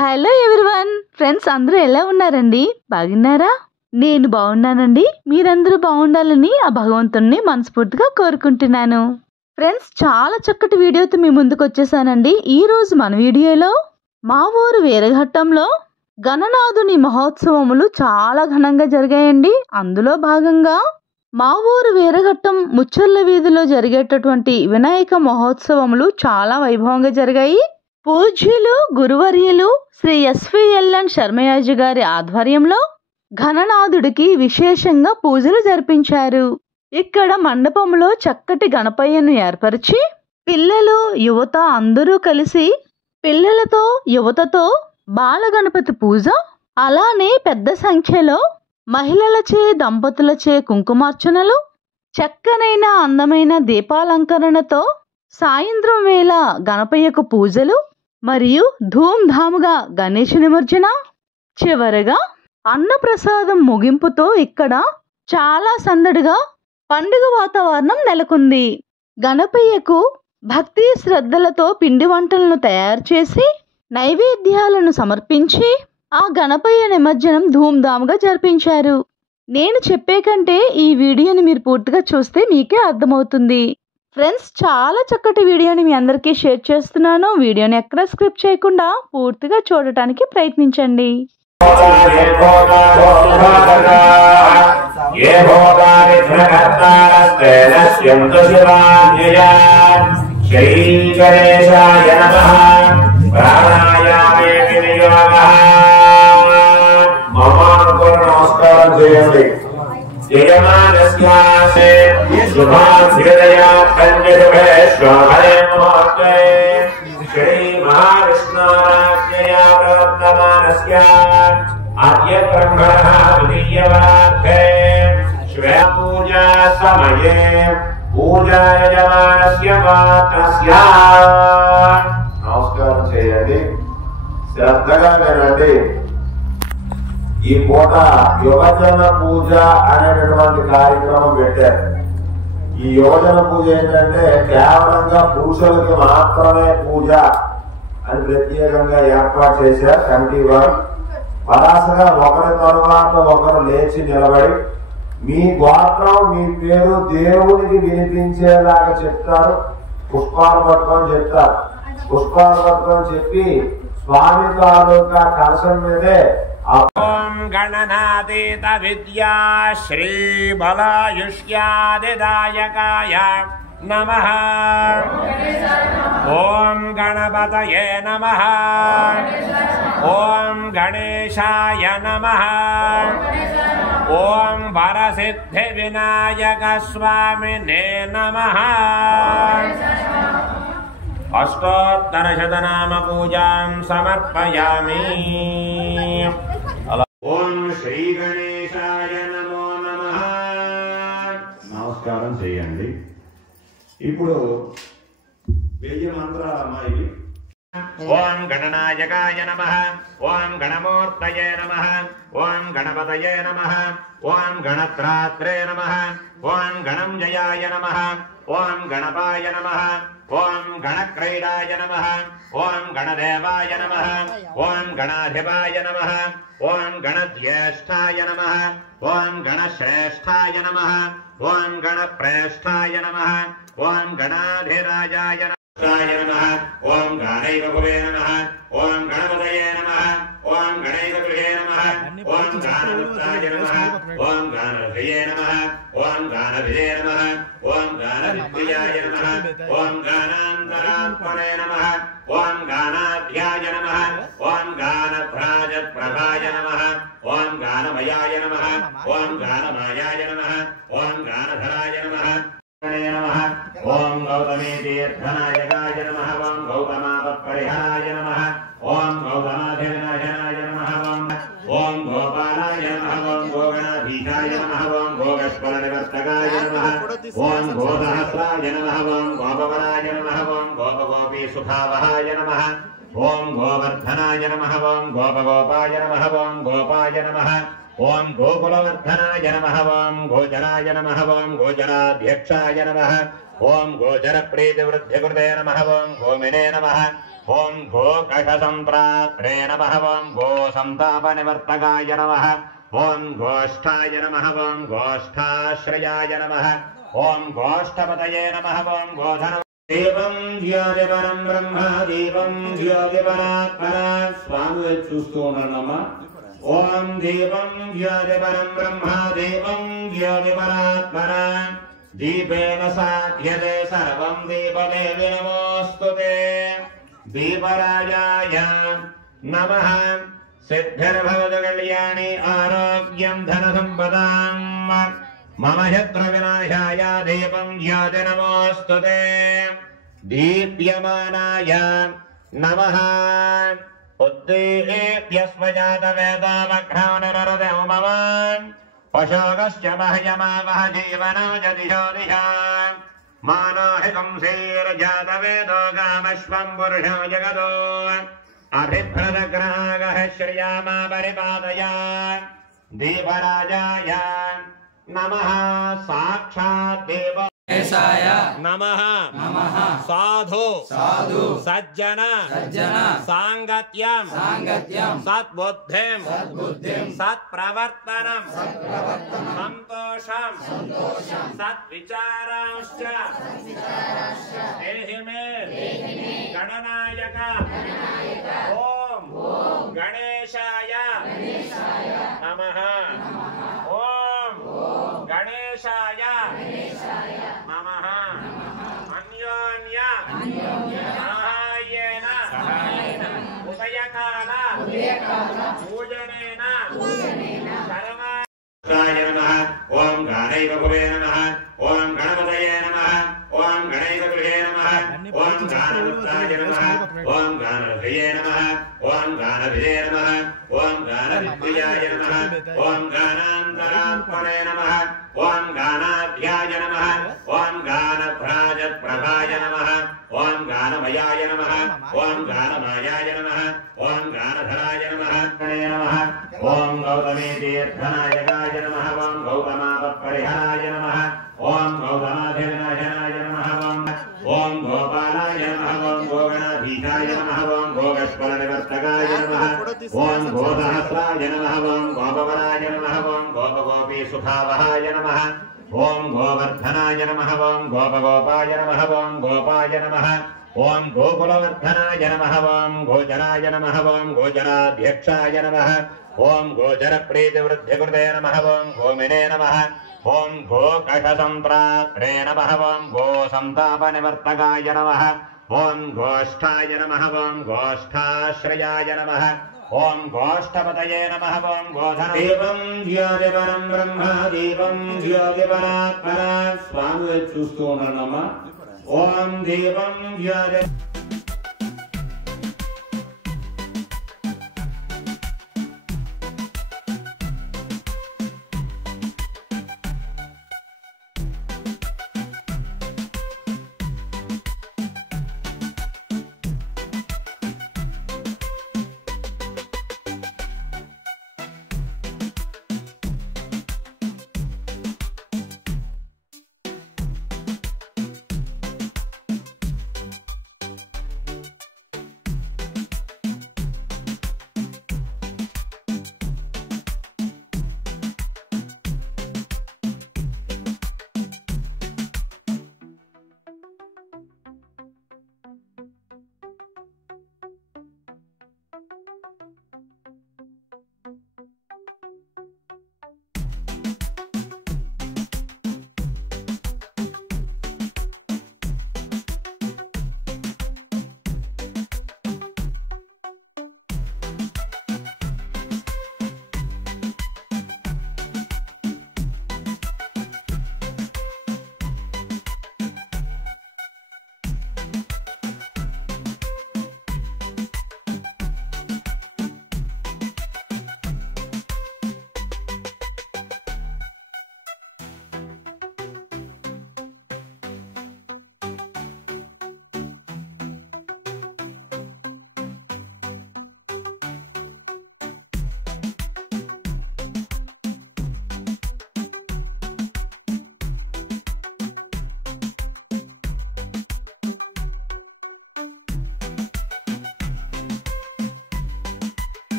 Hello everyone friends, అందరూ ఎలా ఉన్నారండి? బాగున్నారా? నేను బాగున్నానండి. మీరందరూ బాగుండాలని ఆ భగవంతుణ్ణి మనస్ఫూర్తిగా కోరుకుంటున్నాను. ఫ్రెండ్స్, చాలా చక్కటి వీడియోతో మీ ముందుకు వచ్చేసానండి. ఈరోజు మన వీడియోలో మా ఊరు వీరఘట్టంలో గణనాథుని మహోత్సవములు చాలా ఘనంగా జరిగాయండి. అందులో భాగంగా మా ఊరు వీరఘట్టం ముచ్చర్ల వీధిలో జరిగేటటువంటి వినాయక మహోత్సవములు చాలా వైభవంగా జరిగాయి. పూజ్యులు గురువర్యులు శ్రీ ఎస్విఎల్ఎన్ శర్మయాజి గారి ఆధ్వర్యంలో గణనాథుడికి విశేషంగా పూజలు జరిపించారు. ఇక్కడ మండపంలో చక్కటి గణపయ్యను ఏర్పరిచి పిల్లలు యువత అందరూ కలిసి పిల్లలతో యువతతో బాలగణపతి పూజ, అలానే పెద్ద సంఖ్యలో మహిళలచే దంపతులచే కుంకుమార్చనలు, చక్కనైన అందమైన దీపాలంకరణతో సాయంత్రం వేళ గణపయ్యకు పూజలు మరియు ధూమ్ధాముగా గణేష్ నిమజ్జన, చివరగా అన్నప్రసాదం ముగింపుతో ఇక్కడ చాలా సందడిగా పండుగ వాతావరణం నెలకొంది. గణపయ్యకు భక్తి శ్రద్ధలతో పిండి వంటలను తయారు చేసి నైవేద్యాలను సమర్పించి ఆ గణపయ్య నిమజ్జనం ధూమ్ధాముగా జరిపించారు. నేను చెప్పే కంటే ఈ వీడియోని మీరు పూర్తిగా చూస్తే మీకే అర్థమవుతుంది. ఫ్రెండ్స్, చాలా చక్కటి వీడియోని మీ అందరికీ షేర్ చేస్తున్నాను. వీడియోని ఎక్కడ స్క్రిప్ట్ చేయకుండా పూర్తిగా చూడటానికి ప్రయత్నించండి. నమస్కారం చేయండి. జయమానస్యాసే శుభాధిదయా పంచభేశ్వరే మహత్తే శ్రీ మహావిష్ణురాజ్ఞయా ప్రవర్తమానస్య ఆద్య బ్రహ్మణః ద్వితీయవాగ్భే శ్వేతపూజా సమయే పూజాయజమానస్య పాత్రస్య. నమస్కారం చేయండి, శ్రద్ధగా వినండి. ఈ పూట యువజన పూజ అనేటటువంటి కార్యక్రమం పెట్టారు. ఈ యువజన పూజ ఏంటంటే కేవలంగా పురుషులకి మాత్రమే పూజ అని ప్రత్యేకంగా ఏర్పాటు చేశారు కమిటీ వారు. వరాసగా ఒకరి తరువాత ఒకరు లేచి నిలబడి మీ గోత్రం మీ పేరు దేవునికి వినిపించేలాగా చెప్తారు. పుష్పాలు పట్టుకొని చెప్తారు. పుష్పాలు పట్టుకొని చెప్పి స్వామి తాలూకా కలశం మీదే ఓం గణనాతీత విద్యా శ్రీ బలాయుష్యాదిదాయకాయ నమః. ఓం గణపతయే నమః. ఓం గణేశాయ నమః. ఓం వరసిద్ధి వినాయక స్వామినే నమః. అష్టోత్తరశతనామ పూజాం సమర్పయామి. ఓం శ్రీ గణేశాయ నమో నమః. నమస్కారం చేయండి. ఇప్పుడు 1000 మంత్రాలమ్మా ఇవి. ఓం గణనాయకాయ నమః. ఓం గణమూర్తయే నమః. ఓం గణపతయే నమః. ఓం గణత్రాత్రే నమః. ఓం గణం జయాయ నమః. ఓం గణపాయ నమః. ఓం గణక్రీడాయ నమః. ఓం గణదేవాయ నమః. ఓం గణాధిపాయ నమః. ఓం గణజ్యేష్ఠాయ నమః. ఓం గణశ్రేష్ఠాయ నమః. ఓం గణప్రేష్ఠాయ నమః. ఓం గణాధిరాజాయ నమః. ఓం గణైక భువే నమః. ఓం గణపతయే నమః. ఓం గణైక గృహే నమః. ఓం గానవృత్తాయ నమః. ఓం గానరథయే నమః. ఓం గానవిజయ నమః. ఓం గానవిద్యాయ నమః. ఓం గానాంతరాత్మనే నమః. ఓం గానాధ్యాయ నమః. ఓం గానభ్రాజప్రభాయ నమః. ఓం గానమయాయ నమః. ఓం గానమాయాయ నమః. ఓం గానధరాయ నమః. ఓం గౌతమీ తీర్థనాయకాయ నమః. ఓం గౌతమాపరిహరాయ నమః. ఓం గౌతమాధినాశనాయ నమః. ఓం గోపాలాయ నమః. ఓం గోగణాధీశాయ నమః. ఓం గోగస్వర నివర్తకాయ నమః. ఓం గోసహస్రాయ నమః. ఓం గోపవరాయ నమః. ఓం గోపగోపీ సుఖావహాయ నమః. ఓం గోవర్ధనాయ నమః. ఓం గోపగోపాయ నమః. ఓం గోపాయ నమః. ఓం గోకులవర్ధనాయ నమః. ఓం గోచరాయ నమః. ఓం గోచరాధ్యక్షాయ నమః. ఓం గోచర ప్రీతి వృద్ధికృతే నమః. ఓం గోమినే నమః. ఓం గోకషసంప్రాత్రే నమః ఓం గోసంతాపనివర్తకాయ నమః ఓం గోష్ఠాయ నమః ఓం గోష్ఠాశ్రయాయ నమః ఓం గోష్ఠపతయే నమః ఓం గోధన దేవం జ్యోతిపరం బ్రహ్మ దేవం జ్యోతిపరాత్పరా స్వామి చూస్తూ ఉన్నానమ్మా. ఓం దేవం జ్యోతిపరం బ్రహ్మ దేవం జ్యోతిపరాత్పరా దీపేన సాధ్యతే సర్వం దీపదేవి నమోస్తుతే. దీపరాజాయ నమః. సిద్ధిర్భవతు కళ్యాణి ఆరోగ్యం ధన సంపదాం మమ శత్రు వినాశాయ దీపం జ్యోతి నమోస్తుతే. దీప్యమానాయ నమః. ఉద్దీప్యస్మజాత వేదో వక్రానురరదం మమ పశోగశ్చ మహ్యమావహ జీవనం జదిశో దిశా మానోహితం శ్రీర్జాతవేదో కామశ్వం పురుషో జగదో అభిభ్రతగ్రాగః శ్రియామా పరిపాదయ. దీపరాజాయ నమః. సాక్షాత్ దేవ నమః. సాధు సజ్జన సాంగత్యం సద్బుద్ధిం సత్ప్రవర్తనం సంతోషం సద్విచారాంశ్చ దేహి మే గణనాయక. ఓం గణేశాయ నమః. ఓం గణేశాయ నమః. అన్యోన్య సహాయేన ఉదయకాల పూజనేన శరణాయ నమః. ఓం గానైకభువే నమః. ఓం గణపతయే నమః. ఓం గణైకగృహే నమః. ఓం గానముత్తాయ నమః. ఓం గానరథయే నమః. ఓం గానభిదే నమః. ఓం గానవిద్యాయ నమః. ఓం గానాంతరాత్మనే నమః. ఓం గానాధ్యాయ నమః. ఓం గానభ్రాజప్రభాయ నమః. ఓం గానమయాయ నమః. ఓం గానమాయాయ నమః. ఓం గానధరాయ నమః. ఓం గౌతమీ తీర్థనాయకాయ నమః. ఓం గౌతమాపరిహరాయ నమః. ఓం గౌతమాధినాశనాయ నమః. ఓం గోపాలాయ నమః. ఓం గోగణాధీశాయ నమః. ఓం గోగస్వరనివర్తకాయ నమః. ఓం గోసహస్రాయ నమః. ఓం గోపవరాయ నమః. ఓం గోపగోపీ సుఖావహాయ నమః. ఓం గోవర్ధనాయ నమః. ఓం గోపగోపాయ నమః. ఓం గోపాయ నమః. ఓం గోకులవర్ధనాయ నమః. ఓం గోచరాయ నమః. ఓం గోచరాధ్యక్షాయ నమః. ఓం గోచర ప్రీతి వృద్ధికృతే నమః. ఓం గోమినే నమః. ఓం గోకషసంప్రాత్రే నమః. ఓం గోసంతాపనివర్తకాయ నమః. ఓం గోష్ఠాయ నమః. ఓం గోష్ఠాశ్రయాయ నమః. ఓం గోష్ఠపతయే నమః. ఓం గోధన దేవం జ్యోతిపరం బ్రహ్మ దేవం జ్యోతిపరాత్పరా స్వామి చూస్తూ ఉన్నానమ్మా. ఓం దేవం జ్యోతి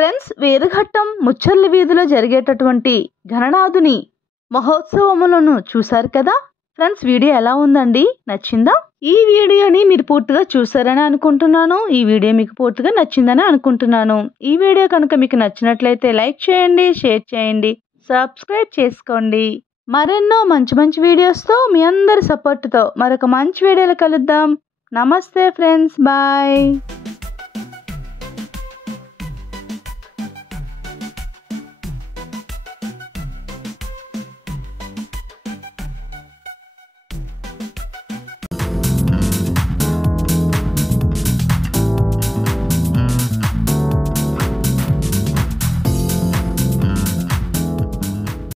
ఫ్రెండ్స్, వేరుఘట్టం ముచ్చర్ల వీధిలో జరిగేటటువంటి గణనాథుని మహోత్సవములను చూశారు కదా. ఫ్రెండ్స్, వీడియో ఎలా ఉందండి? నచ్చిందా? ఈ వీడియోని మీరు పూర్తిగా చూసారని అనుకుంటున్నాను. ఈ వీడియో మీకు పూర్తిగా నచ్చిందని అనుకుంటున్నాను. ఈ వీడియో కనుక మీకు నచ్చినట్లయితే లైక్ చేయండి, షేర్ చేయండి, సబ్స్క్రైబ్ చేసుకోండి. మరెన్నో మంచి మంచి వీడియోస్తో మీ అందరి సపోర్ట్తో మరొక మంచి వీడియోలో కలుద్దాం. నమస్తే ఫ్రెండ్స్, బాయ్.